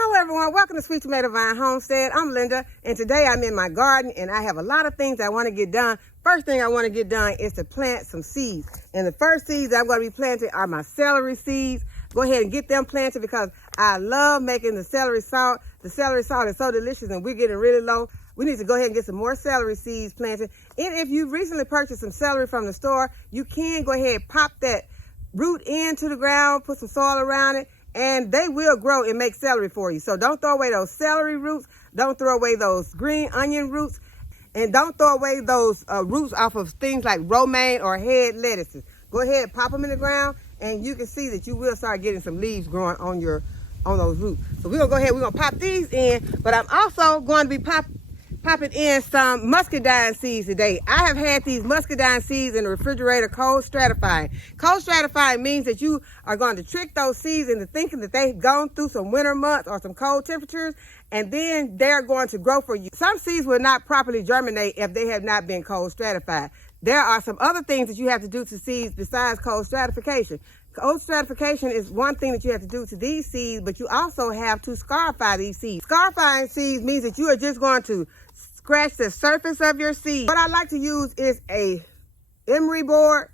Hello everyone, welcome to Sweet Tomato Vine Homestead. I'm Linda, and today I'm in my garden and I have a lot of things I want to get done. First thing I want to get done is to plant some seeds. And the first seeds I'm going to be planting are my celery seeds. Go ahead and get them planted because I love making the celery salt. The celery salt is so delicious and we're getting really low. We need to go ahead and get some more celery seeds planted. And if you recently purchased some celery from the store, you can go ahead and pop that root into the ground, put some soil around it, and they will grow and make celery for you. So don't throw away those celery roots. Don't throw away those green onion roots. And don't throw away those roots off of things like romaine or head lettuces. Go ahead, pop them in the ground, and you can see that you will start getting some leaves growing on those roots. So we're going to pop these in, but I'm also going to be popping in some muscadine seeds today. I have had these muscadine seeds in the refrigerator cold stratifying. Cold stratifying means that you are going to trick those seeds into thinking that they've gone through some winter months or some cold temperatures, and then they're going to grow for you. Some seeds will not properly germinate if they have not been cold stratified. There are some other things that you have to do to seeds besides cold stratification. Cold stratification is one thing that you have to do to these seeds, but you also have to scarify these seeds. Scarifying seeds means that you are just going to scratch the surface of your seed. What I like to use is a emery board,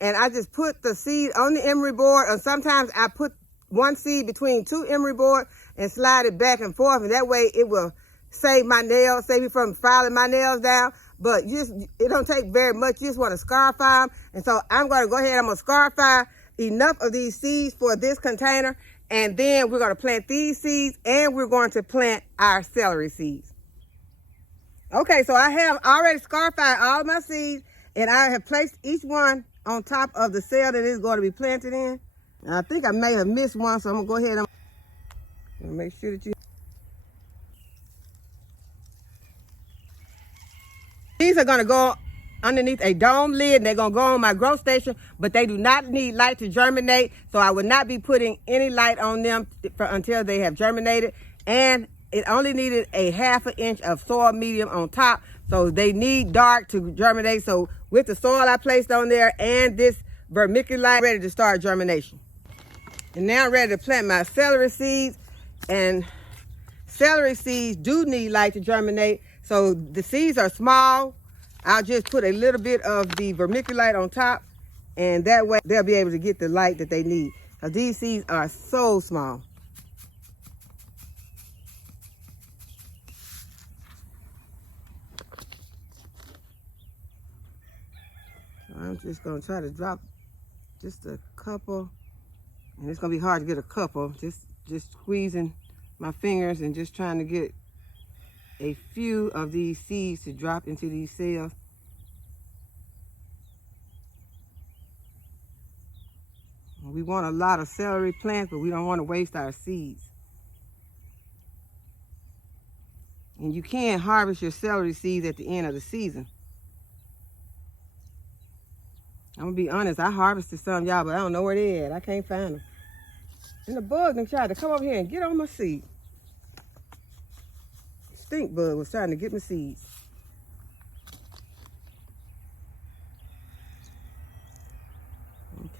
and I just put the seed on the emery board, and sometimes I put one seed between two emery boards and slide it back and forth, and that way it will save my nails, save me from filing my nails down. But it don't take very much. You just want to scarify them. And so I'm going to go ahead, I'm going to scarify enough of these seeds for this container, and then we're going to plant these seeds, and we're going to plant our celery seeds. Okay, so I have already scarified all of my seeds, and I have placed each one on top of the cell that is going to be planted in. And I think I may have missed one, so I'm going to go ahead and make sure that these are going to go underneath a dome lid, and they're going to go on my grow station, but they do not need light to germinate, so I would not be putting any light on them until they have germinated. And it only needed a ½ inch of soil medium on top, so they need dark to germinate. So with the soil I placed on there and this vermiculite, I'm ready to start germination. And now I'm ready to plant my celery seeds, and celery seeds do need light to germinate. So the seeds are small. I'll just put a little bit of the vermiculite on top, and that way they'll be able to get the light that they need. Now, these seeds are so small. I'm just going to try to drop just a couple, and it's going to be hard to get a couple, just squeezing my fingers and just trying to get a few of these seeds to drop into these cells. We want a lot of celery plants, but we don't want to waste our seeds. And you can harvest your celery seeds at the end of the season. I'm going to be honest, I harvested some, y'all, but I don't know where they at. I can't find them. And the bug done tried to come over here and get on my seed. Stink bug was trying to get my seeds.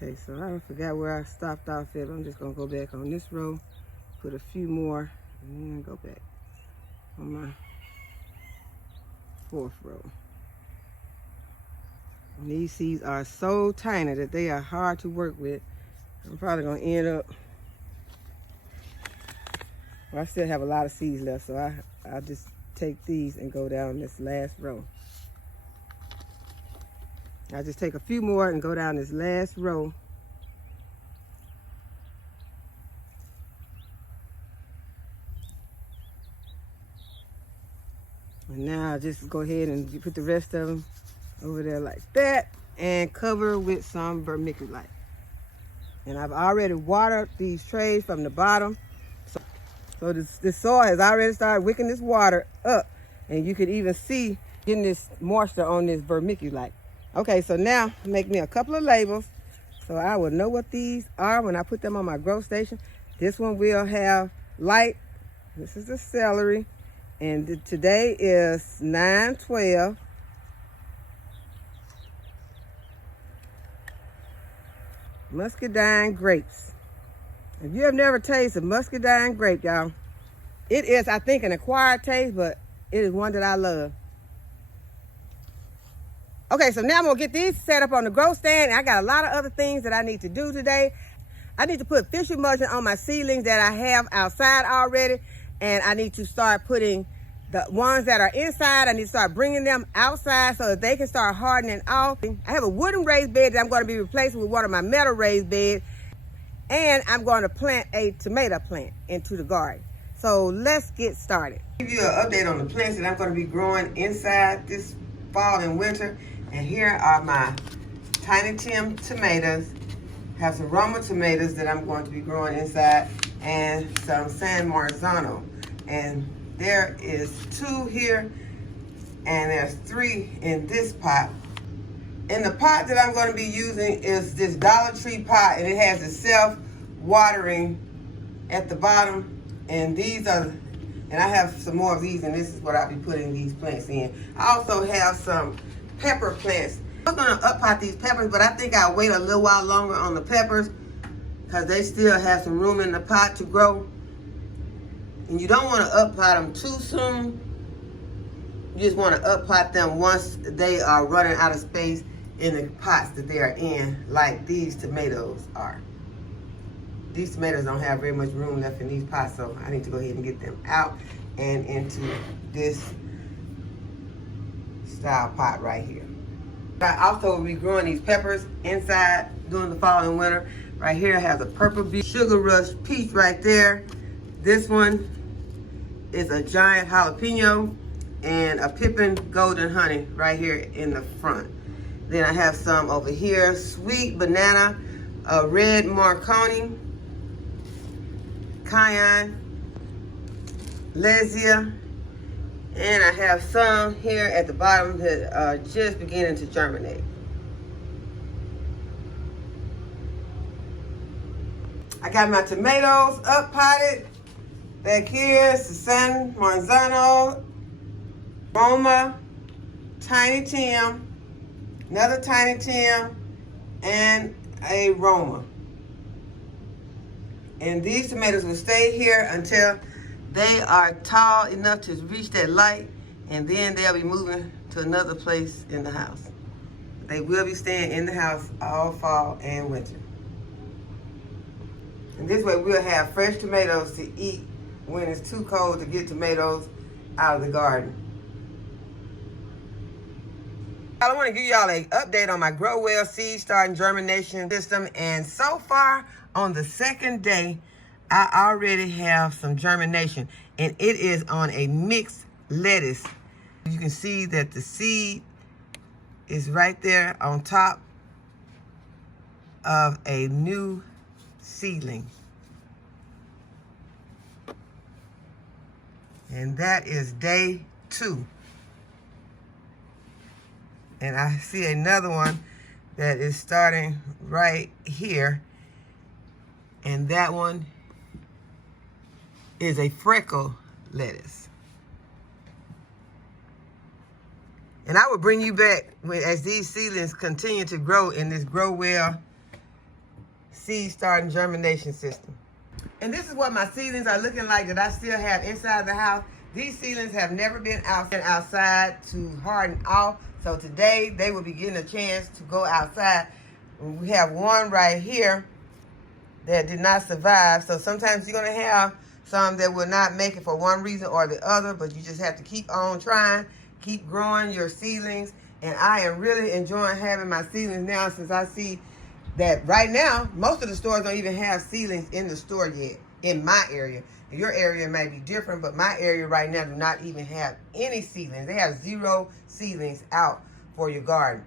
Okay, so I forgot where I stopped off at. I'm just going to go back on this row, put a few more, and then go back on my 4th row. And these seeds are so tiny that they are hard to work with. I'm probably going to end up, well, I still have a lot of seeds left, so I'll just take these and go down this last row. I'll just take a few more and go down this last row. And now I'll just go ahead and put the rest of them over there like that and cover with some vermiculite. And I've already watered these trays from the bottom. So this soil has already started wicking this water up, and you could even see getting this moisture on this vermiculite. Okay, so now make me a couple of labels so I will know what these are when I put them on my grow station. This one will have light. This is the celery, and today is 9/12. Muscadine grapes. If you have never tasted muscadine grape, y'all, It is, I think, an acquired taste, but it is one that I love. Okay, so now I'm gonna get these set up on the grow stand. I got a lot of other things that I need to do today. I need to put fish emulsion on my seedlings that I have outside already, and I need to start putting the ones that are inside, I need to start bringing them outside so that they can start hardening off. I have a wooden raised bed that I'm going to be replacing with one of my metal raised beds, and I'm going to plant a tomato plant into the garden. So let's get started. I'll give you an update on the plants that I'm going to be growing inside this fall and winter. And here are my Tiny Tim tomatoes. Have some Roma tomatoes that I'm going to be growing inside, and some San Marzano. And there is 2 here, and there's 3 in this pot. And the pot that I'm going to be using is this Dollar Tree pot, and it has a self-watering at the bottom. And these are, and I have some more of these, and this is what I'll be putting these plants in. I also have some pepper plants. I'm going to up pot these peppers, but I think I'll wait a little while longer on the peppers because they still have some room in the pot to grow. And you don't want to up pot them too soon. You just want to up pot them once they are running out of space in the pots that they are in, like these tomatoes are. These tomatoes don't have very much room left in these pots, so I need to go ahead and get them out and into this style pot right here. I also will be growing these peppers inside during the fall and winter. Right here I have the purple bee sugar rush peach right there. This one is a giant jalapeno and a pippin golden honey right here in the front. Then I have some over here, sweet banana, a red marconi, cayenne, lesia, and I have some here at the bottom that are just beginning to germinate. I got my tomatoes up potted. Back here is the San Marzano, Roma, Tiny Tim, another Tiny Tim, and a Roma. And these tomatoes will stay here until they are tall enough to reach that light, and then they'll be moving to another place in the house. They will be staying in the house all fall and winter. And this way we'll have fresh tomatoes to eat when it's too cold to get tomatoes out of the garden. I want to give y'all an update on my Grow Well seed starting germination system, and so far on the 2nd day, I already have some germination, and it is on a mixed lettuce. You can see that the seed is right there on top of a new seedling. And that is day 2. And I see another one that is starting right here, and that one is a freckle lettuce. And I will bring you back as these seedlings continue to grow in this Grow Well seed starting germination system. And this is what my seedlings are looking like that I still have inside the house. These seedlings have never been outside to harden off. So today they will be getting a chance to go outside. We have one right here that did not survive. So sometimes you're going to have some that will not make it for one reason or the other, but you just have to keep on trying, keep growing your seedlings. And I am really enjoying having my seedlings now, since I see that right now, most of the stores don't even have seedlings in the store yet, in my area. Your area may be different, but my area right now do not even have any seedlings. They have 0 seedlings out for your garden.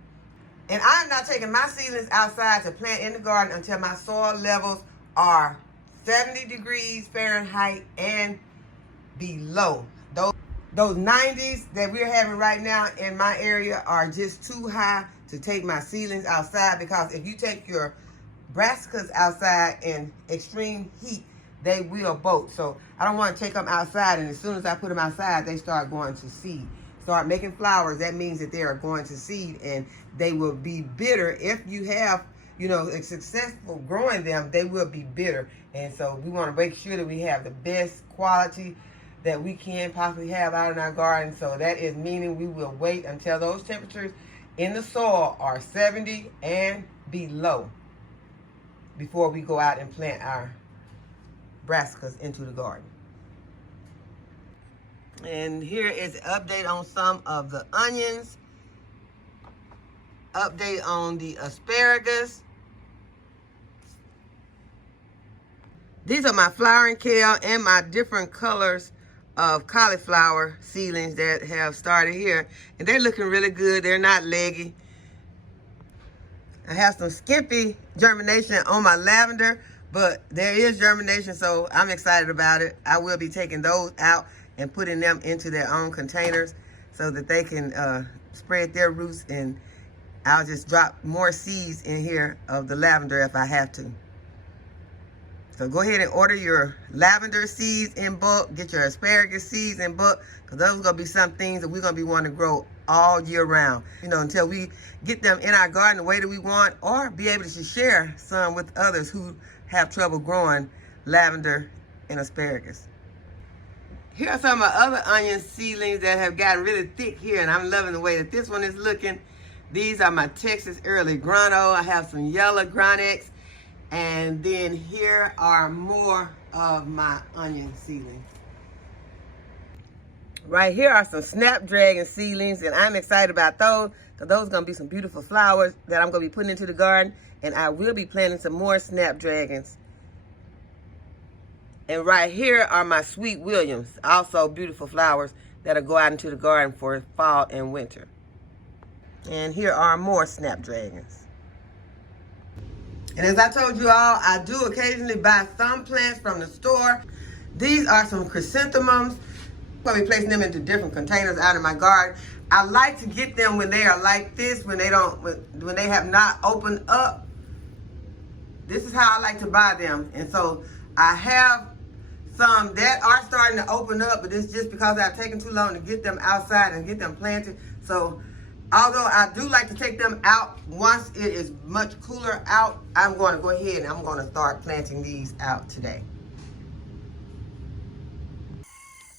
And I'm not taking my seedlings outside to plant in the garden until my soil levels are 70 degrees Fahrenheit and below. Those 90s that we're having right now in my area are just too high to take my seedlings outside, because if you take your brassicas outside in extreme heat, they will bolt. So I don't want to take them outside, and as soon as I put them outside, they start going to seed. Start making flowers. That means that they are going to seed, and they will be bitter. If you have, a successful growing them, they will be bitter. And so we want to make sure that we have the best quality that we can possibly have out in our garden. So that is meaning we will wait until those temperatures in the soil are 70 and below before we go out and plant our brassicas into the garden. And here is an update on some of the onions, update on the asparagus. These are my flowering kale and my different colors of cauliflower seedlings that have started here. And they're looking really good. They're not leggy. I have some skimpy germination on my lavender, but there is germination, so I'm excited about it. I will be taking those out and putting them into their own containers so that they can spread their roots, and I'll just drop more seeds in here of the lavender if I have to. So go ahead and order your lavender seeds in bulk, get your asparagus seeds in bulk, because those are going to be some things that we're going to be wanting to grow all year round, you know, until we get them in our garden the way that we want, or be able to share some with others who have trouble growing lavender and asparagus. Here are some of my other onion seedlings that have gotten really thick here, and I'm loving the way that this one is looking. These are my Texas early grano. I have some yellow gronex, and then here are more of my onion seedlings. Right here are some snapdragon seedlings, and I'm excited about those, because those are going to be some beautiful flowers that I'm going to be putting into the garden, and I will be planting some more snapdragons. And right here are my sweet williams, also beautiful flowers that'll go out into the garden for fall and winter. And here are more snapdragons. And as I told you all, I do occasionally buy some plants from the store. These are some chrysanthemums. I'll be placing them into different containers out in my garden. I like to get them when they are like this, when they have not opened up. This is how I like to buy them. And so I have some that are starting to open up, but it's just because I've taken too long to get them outside and get them planted. So although I do like to take them out once it is much cooler out, I'm going to go ahead and I'm going to start planting these out today.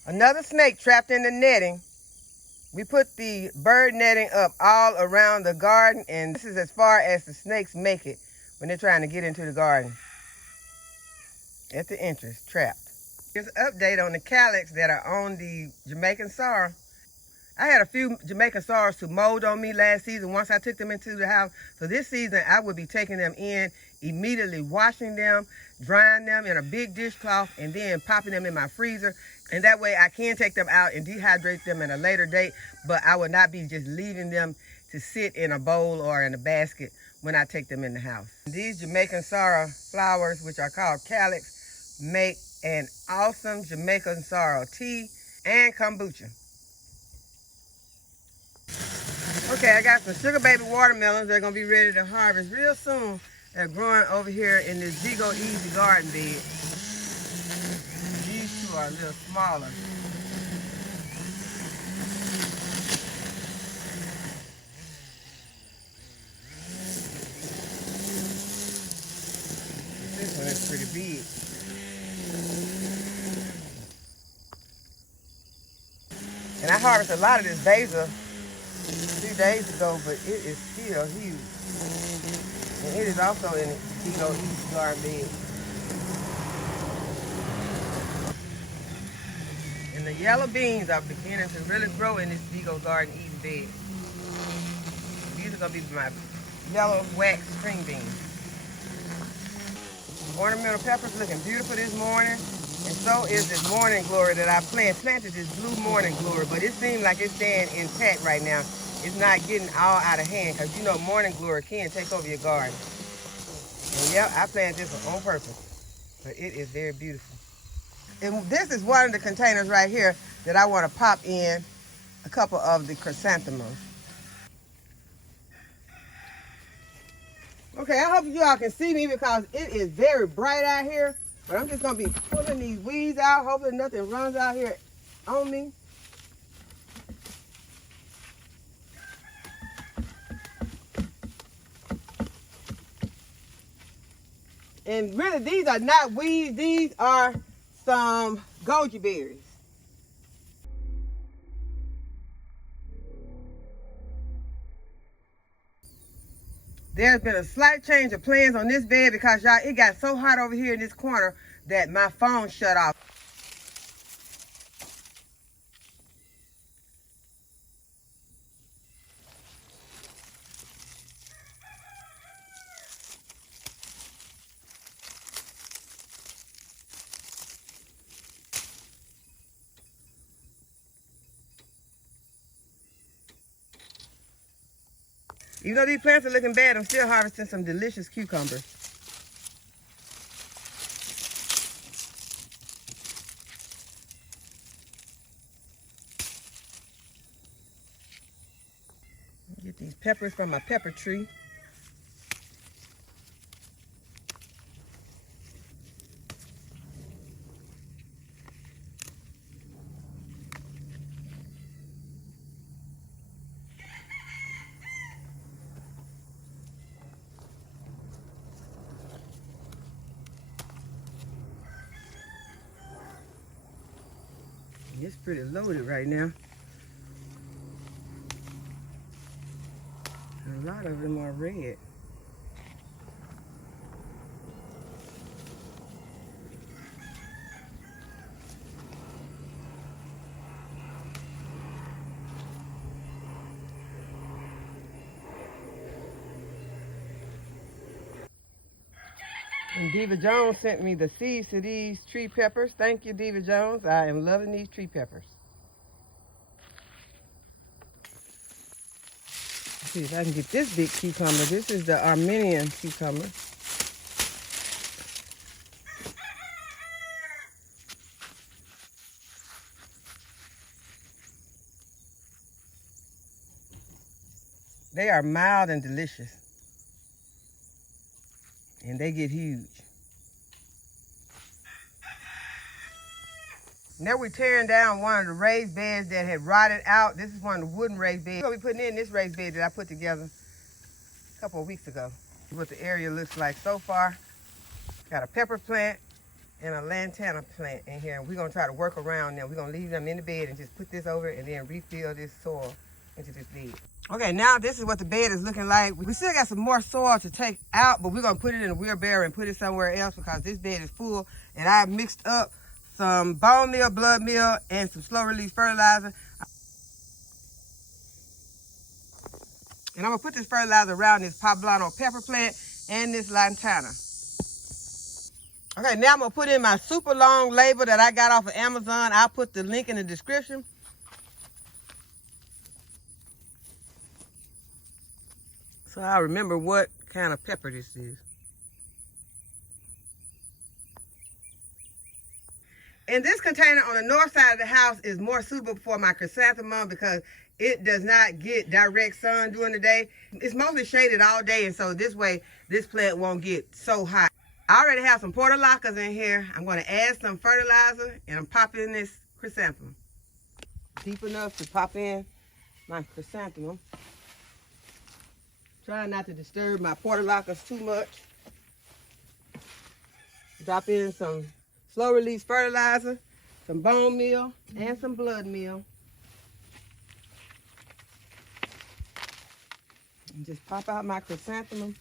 Another snake trapped in the netting. We put the bird netting up all around the garden, and this is as far as the snakes make it when they're trying to get into the garden. At the entrance, trapped. Here's an update on the calyx that are on the Jamaican sorrel. I had a few Jamaican sorrels who mold on me last season once I took them into the house. So this season, I will be taking them in, immediately washing them, drying them in a big dishcloth, and then popping them in my freezer. And that way I can take them out and dehydrate them at a later date, but I will not be just leaving them to sit in a bowl or in a basket when I take them in the house. These Jamaican sorrel flowers, which are called calyx, make an awesome Jamaican sorrel tea and kombucha. Okay, I got some sugar baby watermelons. They're going to be ready to harvest real soon. They're growing over here in this Zigo Easy garden bed. These two are a little smaller. This one is pretty big. And I harvested a lot of this basil 2 days ago, but it is still huge. And it is also in the Zigo Easy garden bed. And the yellow beans are beginning to really grow in this Zigo Garden Easy bed. These are going to be my yellow wax string beans. Ornamental peppers looking beautiful this morning. And so is this morning glory that I planted this blue morning glory, but it seems like it's staying intact right now. It's not getting all out of hand, because you know morning glory can take over your garden. And yeah, I planted this on purpose, but it is very beautiful. And this is one of the containers right here that I want to pop in a couple of the chrysanthemums. Okay, I hope you all can see me because it is very bright out here. But I'm just going to be pulling these weeds out. Hopefully nothing runs out here on me. And really, these are not weeds. These are some goji berries. There's been a slight change of plans on this bed because y'all, it got so hot over here in this corner that my phone shut off. Even though these plants are looking bad, I'm still harvesting some delicious cucumbers. Get these peppers from my pepper tree. It's pretty loaded right now. A lot of them are red. And Diva Jones sent me the seeds to these tree peppers. Thank you, Diva Jones. I am loving these tree peppers. Let's see if I can get this big cucumber. This is the Armenian cucumber. They are mild and delicious. And they get huge. Now we're tearing down one of the raised beds that had rotted out. This is one of the wooden raised beds. We're gonna be putting in this raised bed that I put together a couple of weeks ago. What the area looks like so far. Got a pepper plant and a lantana plant in here. And we're gonna try to work around them. We're gonna leave them in the bed and just put this over and then refill this soil into this bed. Okay, now this is what the bed is looking like. We still got some more soil to take out, but we're gonna put it in a wheelbarrow and put it somewhere else because this bed is full. And I mixed up some bone meal, blood meal, and some slow release fertilizer. And I'm gonna put this fertilizer around this poblano pepper plant and this lantana. Okay, now I'm gonna put in my super long label that I got off of Amazon. I'll put the link in the description. So I'll remember what kind of pepper this is. And this container on the north side of the house is more suitable for my chrysanthemum because it does not get direct sun during the day. It's mostly shaded all day, and so this way, this plant won't get so hot. I already have some portulacas in here. I'm going to add some fertilizer, and I'm popping in this chrysanthemum. Deep enough to pop in my chrysanthemum. Trying not to disturb my portulacas too much. Drop in some slow release fertilizer, some bone meal, and some blood meal. And just pop out my chrysanthemum.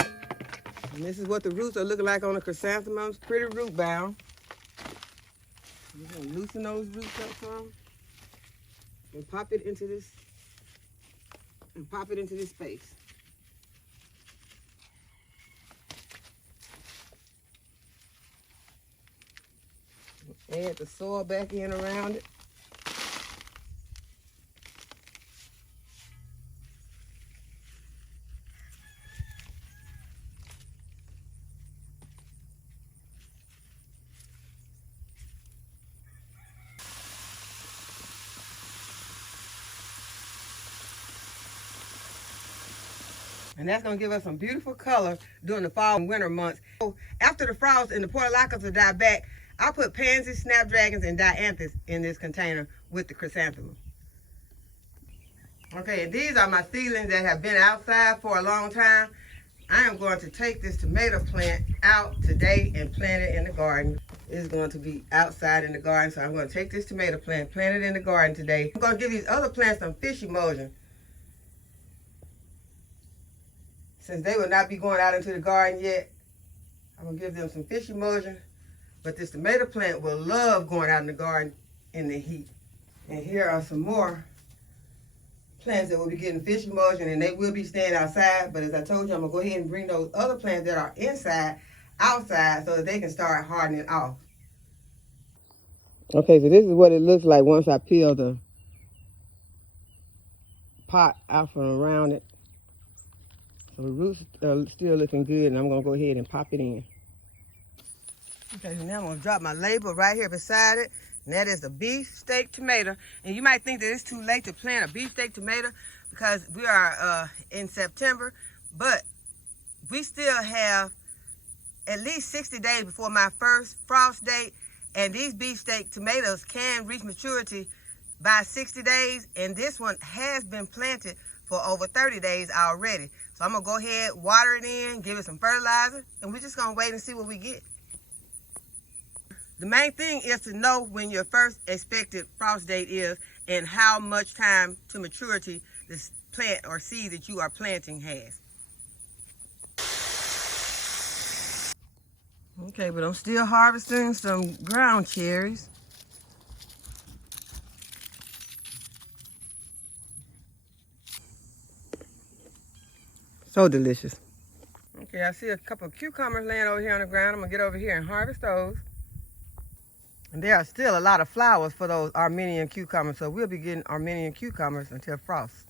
And this is what the roots are looking like on the chrysanthemums. Pretty root bound. I'm just gonna loosen those roots up some and pop it into this. And pop it into this space. Add the soil back in around it. And that's going to give us some beautiful color during the fall and winter months. So after the frost and the portulacas will die back, I'll put pansies, snapdragons, and dianthus in this container with the chrysanthemum. Okay, and these are my seedlings that have been outside for a long time. I am going to take this tomato plant out today and plant it in the garden. It's going to be outside in the garden, so I'm going to take this tomato plant, plant it in the garden today. I'm going to give these other plants some fish emulsion. since they will not be going out into the garden yet, I'm going to give them some fish emulsion. But this tomato plant will love going out in the garden in the heat. And here are some more plants that will be getting fish emulsion, and they will be staying outside. But as I told you, I'm going to go ahead and bring those other plants that are inside outside so that they can start hardening off. Okay, so this is what it looks like once I peel the pot out from around it. So the roots are still looking good, and I'm going to go ahead and pop it in. Okay, so now I'm going to drop my label right here beside it, and that is the beefsteak tomato. And you might think that it's too late to plant a beefsteak tomato because we are in September, but we still have at least 60 days before my first frost date, and these beefsteak tomatoes can reach maturity by 60 days, and this one has been planted for over 30 days already. So I'm going to go ahead, water it in, give it some fertilizer, and we're just going to wait and see what we get. The main thing is to know when your first expected frost date is and how much time to maturity this plant or seed that you are planting has. Okay, but I'm still harvesting some ground cherries. So delicious. Okay, I see a couple of cucumbers laying over here on the ground. I'm gonna get over here and harvest those. And there are still a lot of flowers for those Armenian cucumbers, so we'll be getting Armenian cucumbers until frost.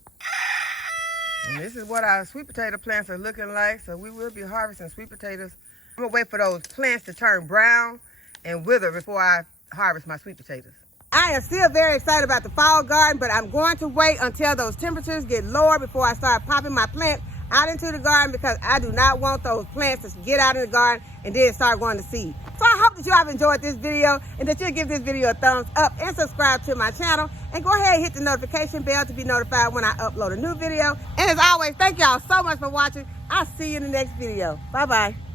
And this is what our sweet potato plants are looking like, so we will be harvesting sweet potatoes. I'm gonna wait for those plants to turn brown and wither before I harvest my sweet potatoes. I am still very excited about the fall garden, but I'm going to wait until those temperatures get lower before I start popping my plants out into the garden, because I do not want those plants to get out in the garden and then start going to seed. So I hope that you have enjoyed this video and that you'll give this video a thumbs up and subscribe to my channel, and go ahead and hit the notification bell to be notified when I upload a new video. And as always, thank y'all so much for watching. I'll see you in the next video. Bye-bye.